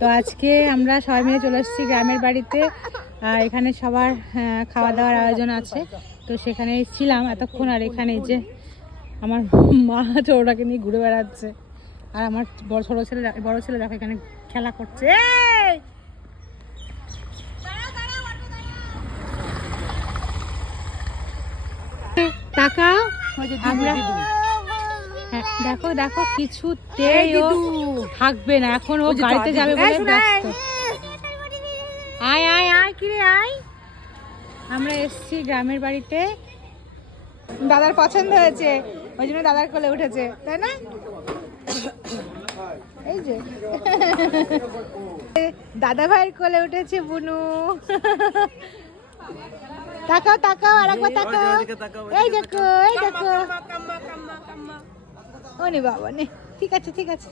তো আজকে আমরা সবাই মিলে চলে এসেছি গ্রামের বাড়িতে। আর এখানে সবার খাওয়া দাওয়ার আয়োজন আছে, তো সেখানে ছিলাম এতক্ষণ। আর এখানে যে আমার মা ওটাকে নিয়ে ঘুরে বেড়াচ্ছে, আর আমার বড় ছেলে দেখো এখানে খেলা করছে। তাকাও, আমরা দেখো দেখো কিছুতেই ও থাকবে না, এখন ও গাড়িতে যাবে বলে ব্যস্ত। আয় আয় আয় কিরে আয়। আমরা এসছি গ্রামের বাড়িতে, দাদার পছন্দ হয়েছে ওই জন্য দাদার কোলে উঠেছে, তাই না? এই যে দাদা ভাইয়ের কোলে উঠেছে বুনু। তাকাও তাকাও, আরেকবার তাকাও। এই দেখো এই দেখো। ওনে বাবা নে, ঠিক আছে ঠিক আছে।